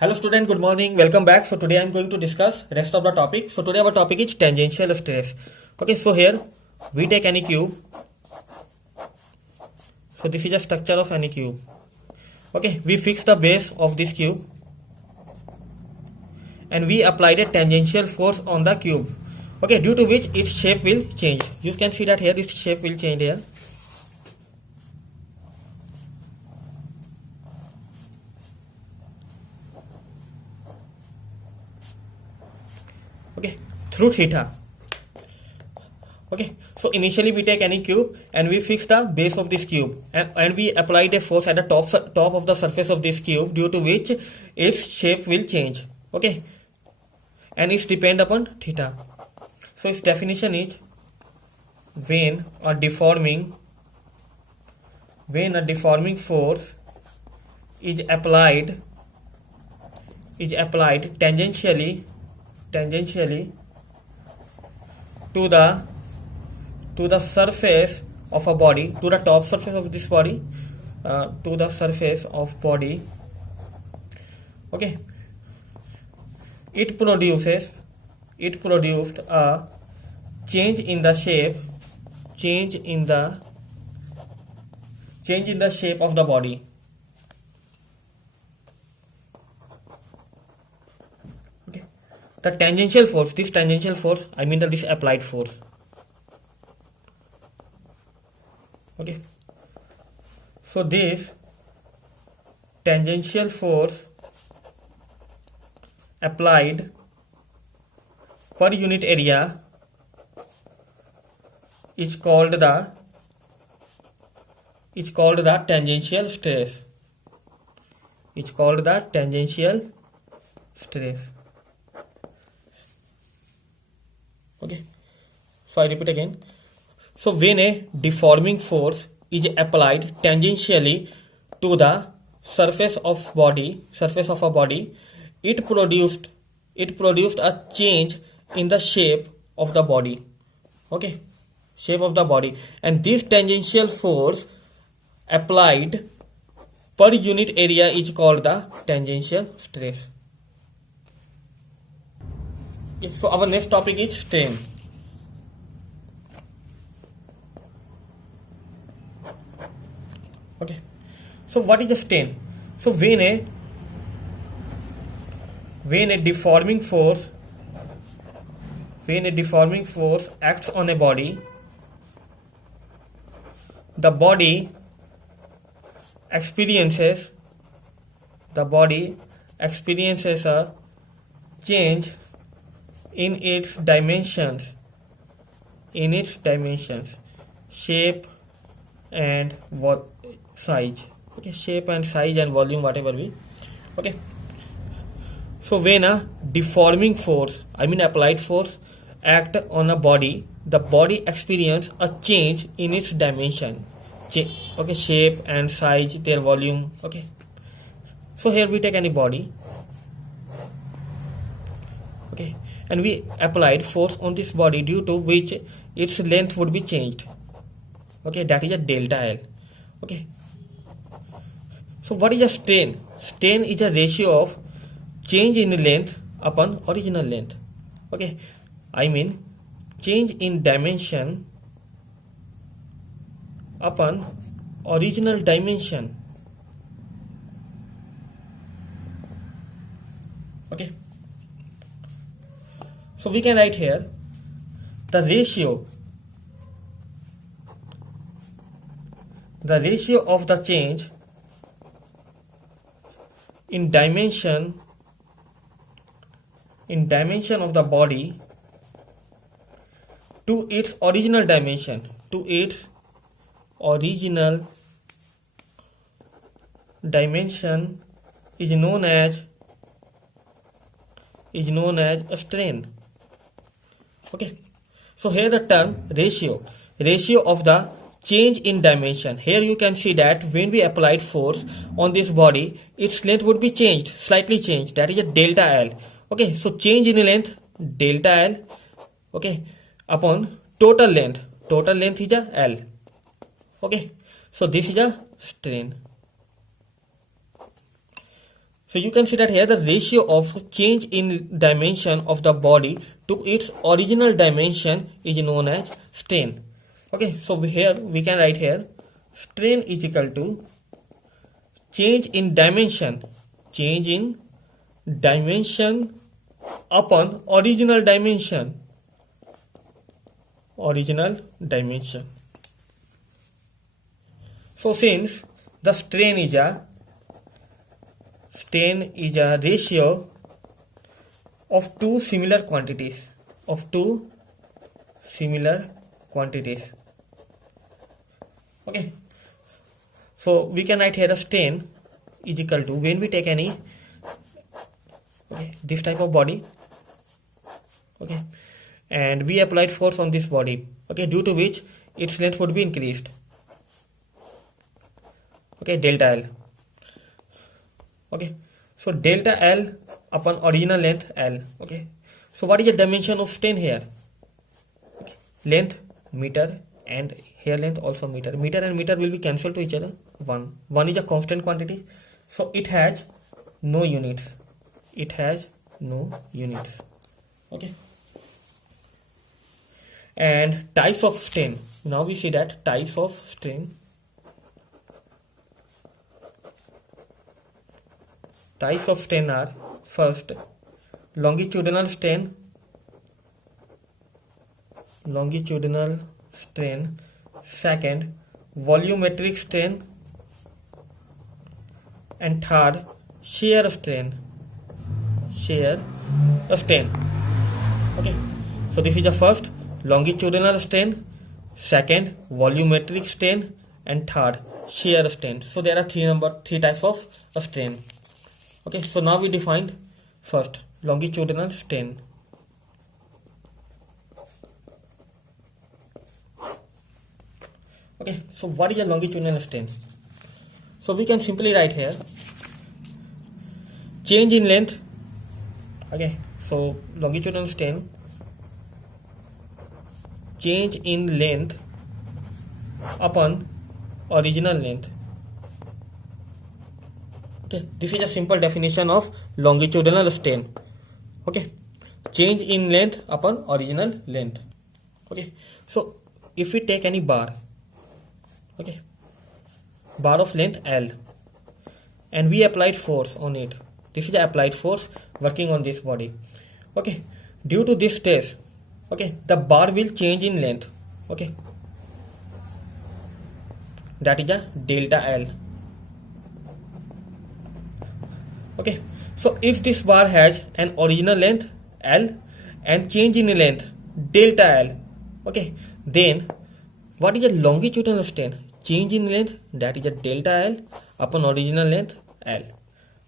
Hello student, good morning, welcome back. So today I am going to discuss rest of the topic. So today our topic is tangential stress. Okay, so here we take any cube. So this is a structure of any cube. Okay, we fix the base of this cube and we applied a tangential force on the cube. Okay, due to which its shape will change. You can see that here this shape will change here. Okay, through theta. Okay, so initially we take any cube and we fix the base of this cube and we applied a force at the top of the surface of this cube, due to which its shape will change. Okay, and it's depend upon theta. So its definition is when a deforming force is applied tangentially to the surface of a body, to the top surface of this body, to the surface of body. Okay, it produced a change in the shape of the body. Okay, the tangential force, this applied force. Okay, so this tangential force applied per unit area is called the tangential stress. It's called the tangential stress. Okay, so I repeat again. So when a deforming force is applied tangentially to the surface of a body, it produced a change in the shape of the body. Okay, shape of the body, and this tangential force applied per unit area is called the tangential stress. Okay, so our next topic is strain. Okay, so what is the strain? So when a deforming force acts on a body, the body experiences a change in its dimensions, shape and size. Okay, shape and size and volume, whatever be. Okay, so when a deforming force, applied force, act on a body, the body experience a change in its dimension. Okay, shape and size, their volume. Okay, so here we take any body. Okay, and we applied force on this body, due to which its length would be changed. Okay, that is a delta L. Okay, so what is a strain? Strain is a ratio of change in length upon original length. Okay, change in dimension upon original dimension. Okay, so we can write here the ratio of the change in dimension of the body to its original dimension, is known as a strain. Okay, so here the term ratio of the change in dimension. Here you can see that when we applied force on this body, its length would be slightly changed, that is a delta L. Okay, so change in length, delta L. Okay, upon total length is a L. Okay, so this is a strain. So you can see that here the ratio of change in dimension of the body to its original dimension is known as strain. Okay, so here we can write here strain is equal to change in dimension upon original dimension. So since the strain is a ratio of two similar quantities, okay, so we can write here a strain is equal to, when we take any this type of body, okay, and we applied force on this body, okay, due to which its length would be increased, okay, delta L. Okay, so delta L upon original length L. Okay, so what is the dimension of strain here? Okay. Length meter and here length also meter. Meter and meter will be cancelled to each other. One is a constant quantity, so it has no units. Okay, and types of strain. Now we see that types of strain. Types of strain are: first, longitudinal strain, second, volumetric strain, and third, shear strain. Okay, so this is the first, longitudinal strain, second, volumetric strain, and third, shear strain. So there are three types of strain. Okay, so now we defined first longitudinal strain. Okay, so what is a longitudinal strain? So we can simply write here change in length. Okay, so longitudinal strain, change in length upon original length. Okay, this is a simple definition of longitudinal strain. Okay, change in length upon original length. Okay, so if we take any bar, okay, bar of length L, and we applied force on it. This is the applied force working on this body. Okay, due to this stress, okay, the bar will change in length. Okay, that is a delta L. Okay, so if this bar has an original length L and change in length delta L, okay, then what is a longitudinal strain? Change in length, that is a delta L upon original length L.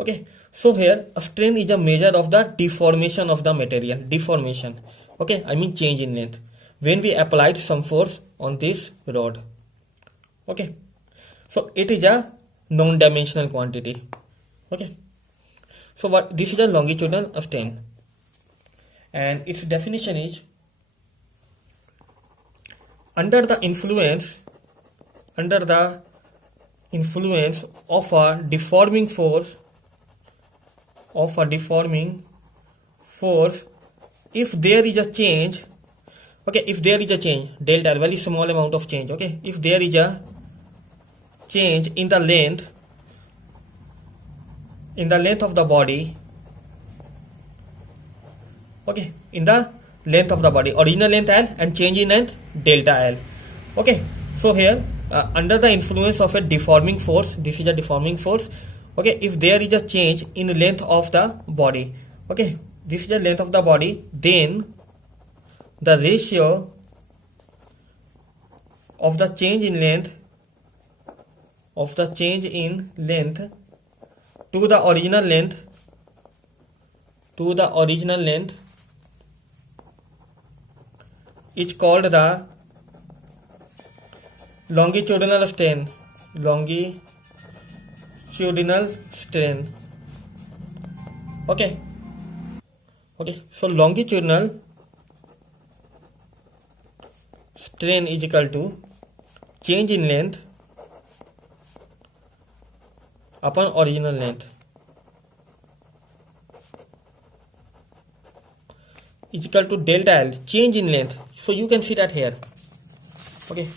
Okay, so here a strain is a measure of the deformation of the material. Okay, I mean change in length when we applied some force on this rod. Okay, so it is a non-dimensional quantity. Okay, so what this is a longitudinal strain, and its definition is under the influence of a deforming force, if there is a change, okay, if there is a change delta, very small amount of change, okay, if there is a change in the length of the body, okay, in the length of the body, original length L and change in length delta L. Okay, so here under the influence of a deforming force, this is a deforming force, okay, if there is a change in the length of the body, okay, this is the length of the body, then the ratio of the change in length to the original length is called the longitudinal strain. Okay, so longitudinal strain is equal to change in length upon original length. is equal to delta L, change in length. So you can see that here. Okay,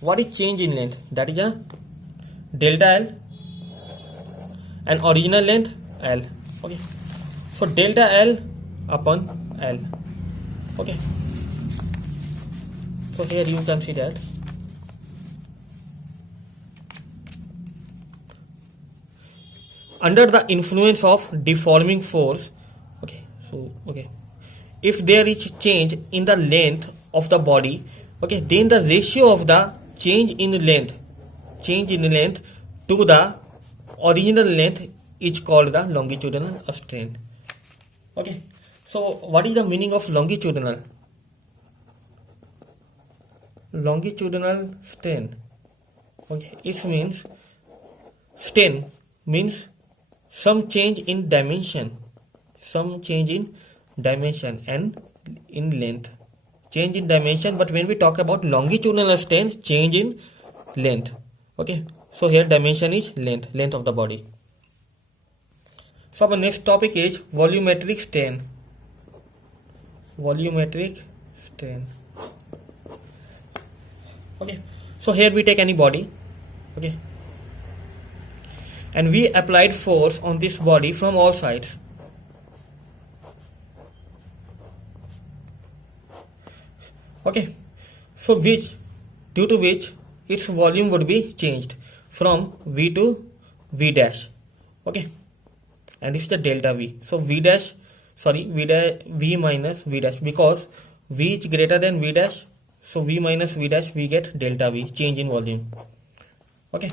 what is change in length? That is a delta L and original length L. Okay, so delta L upon L. Okay, so here you can see that under the influence of deforming force. Okay, so if there is change in the length of the body, okay, then the ratio of the change in length to the original length is called the longitudinal strain. Okay, so what is the meaning of longitudinal strain? Okay, it means strain means some change in dimension and in length, change in dimension. But when we talk about longitudinal strain, change in length. Okay, so here dimension is length of the body. So our next topic is volumetric strain. Okay, so here we take any body, okay, and we applied force on this body from all sides. Okay, so due to which its volume would be changed from V to V dash. Okay, and this is the delta V. So V minus V dash, because V is greater than V dash, so V minus V dash, we get delta V, change in volume. Okay,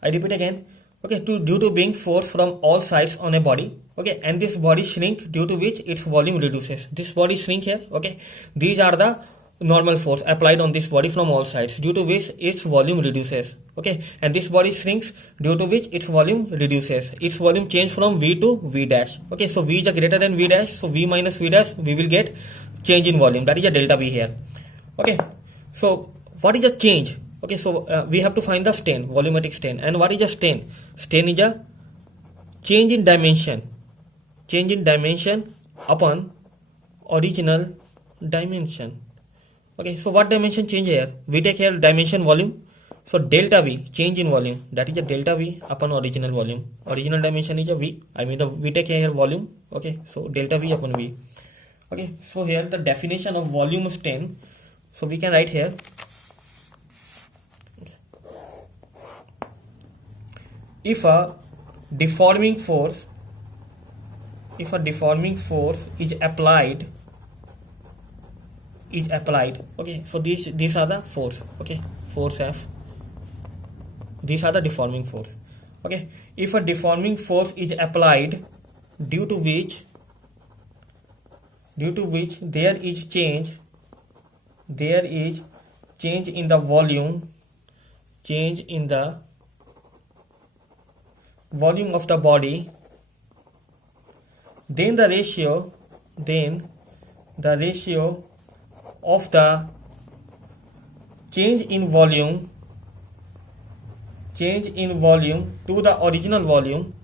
I repeat again. Okay, due to being force from all sides on a body, okay, and this body shrink, due to which its volume reduces. This body shrink here. Okay, these are the normal force applied on this body from all sides, due to which its volume reduces. Okay, and this body shrinks, due to which its volume reduces. Its volume change from V to V dash. Okay, so V is greater than V dash, so V minus V dash, we will get change in volume. That is a delta V here. Okay, so what is the change? Okay, so we have to find the strain, volumetric strain. And what is a strain? Strain is a change in dimension upon original dimension. Okay, so what dimension change here? We take here dimension volume. So delta V, change in volume, that is a delta V upon original volume. Original dimension is a V. We take here volume. Okay, so delta V upon V. Okay, so here the definition of volume strain. So we can write here. If a deforming force is applied, okay, so these are the force, okay, force F, these are the deforming force. Okay, if a deforming force is applied, due to which there is change in the volume of the body, then the ratio of the change in volume to the original volume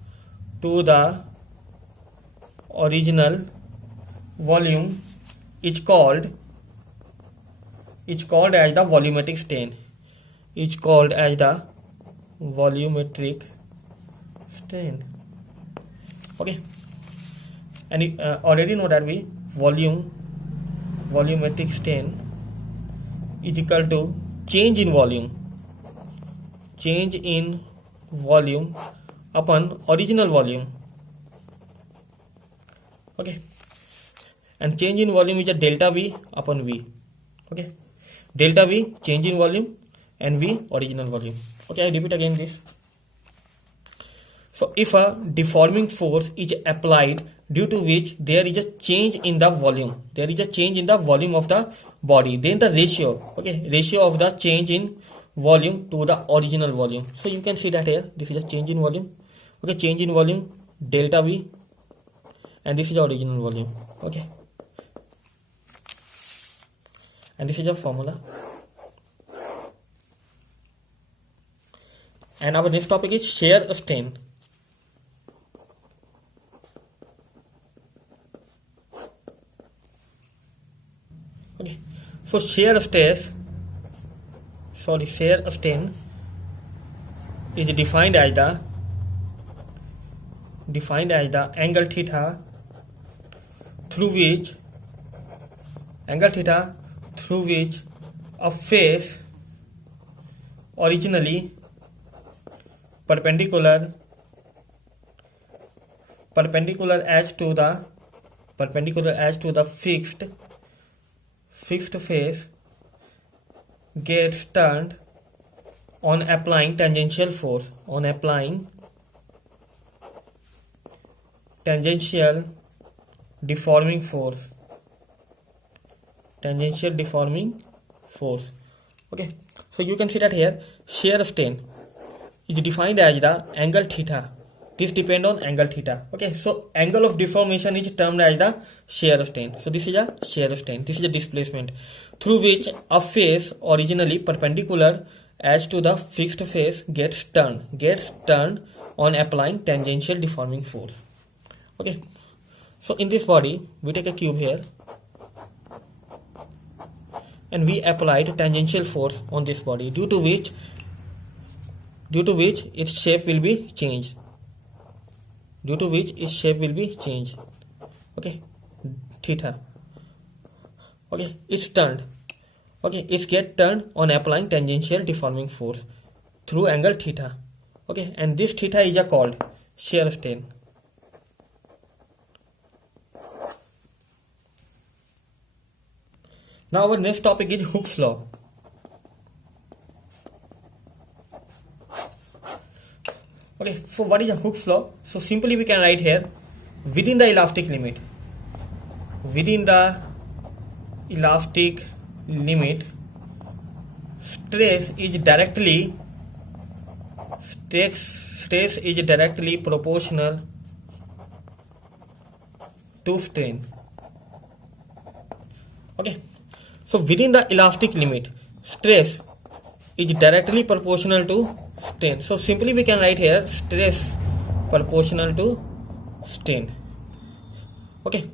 is called as the volumetric strain. Okay, and you already know that volumetric strain is equal to change in volume upon original volume. Okay, and change in volume is a delta V upon V. Okay, delta V, change in volume, and V, original volume. Okay, I repeat again this. So if a deforming force is applied, due to which there is a change in the volume of the body, then the ratio of the change in volume to the original volume. So you can see that here, this is a change in volume. Okay, change in volume, delta V, and this is the original volume. Okay, and this is a formula. And our next topic is shear strain. So shear strain is defined as the angle theta through which a face originally perpendicular as to the fixed face gets turned on applying tangential force, tangential deforming force. Okay, so you can see that here shear strain is defined as the angle theta. This depend on angle theta. Okay, so angle of deformation is termed as the shear strain. So this is a shear strain. This is a displacement through which a face originally perpendicular as to the fixed face gets turned on applying tangential deforming force. Okay, so in this body we take a cube here and we applied tangential force on this body, due to which its shape will be changed. Okay, theta. Okay, it's turned. Okay, it's get turned on applying tangential deforming force through angle theta. Okay, and this theta is called shear strain. Now our next topic is Hooke's law. Okay, so what is a Hooke's law? So simply we can write here, within the elastic limit, stress is directly proportional to strain. Okay, so within the elastic limit, stress is directly proportional to strain. So simply we can write here stress proportional to strain. Okay,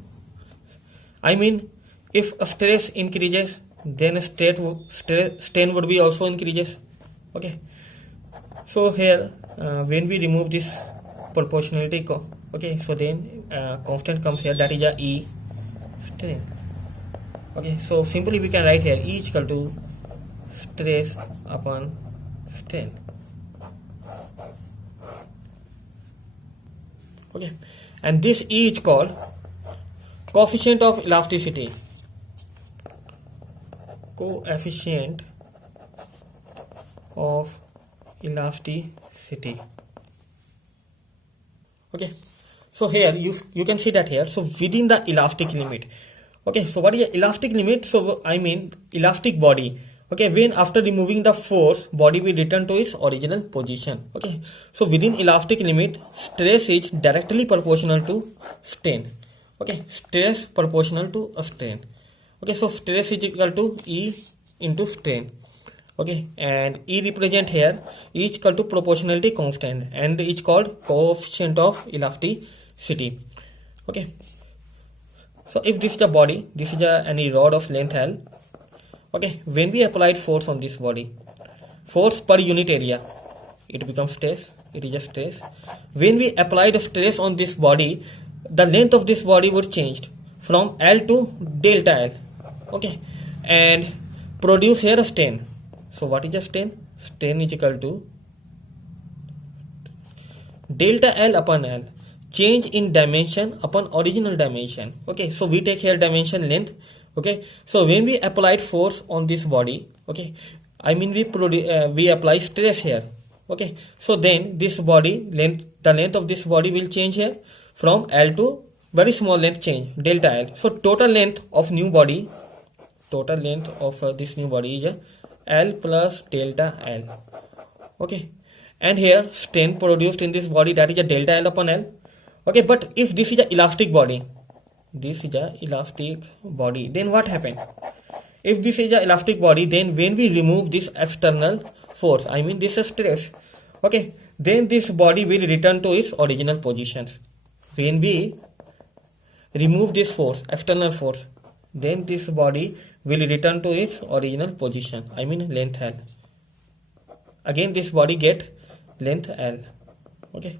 I mean if a stress increases, then strain would be also increases. Okay, so here when we remove this proportionality, okay, so then constant comes here, that is a E strain. Okay, so simply we can write here E is equal to stress upon strain. Okay, and this E is called coefficient of elasticity. Okay, so here you can see that here, so within the elastic limit. Okay, so what is the elastic limit? So I mean elastic body. Okay, when after removing the force, body will return to its original position. Okay, so within elastic limit, stress is directly proportional to strain. Okay, stress proportional to a strain. Okay, so stress is equal to E into strain. Okay, and E represent here E is equal to proportionality constant and is called coefficient of elasticity. Okay, so if this is the body, this is any rod of length L. Okay, when we applied force on this body, force per unit area, it becomes stress. It is a stress. When we apply the stress on this body, the length of this body would change from L to delta L. Okay, and produce here a strain. So what is a strain? Strain is equal to delta L upon L, change in dimension upon original dimension. Okay, so we take here dimension length. Okay, so when we applied force on this body, okay, I mean we apply stress here. Okay, so then this body length, the length of this body will change here from L to very small length change, delta L. So total length of this new body is L plus delta L. Okay, and here strain produced in this body, that is a delta L upon L. Okay, but if this is an elastic body, then what happened? If this is an elastic body, then when we remove this external force, I mean this is stress, okay, then this body will return to its original positions. When we remove this force, external force, then this body will return to its original position, I mean length L. Again this body get length L. Okay.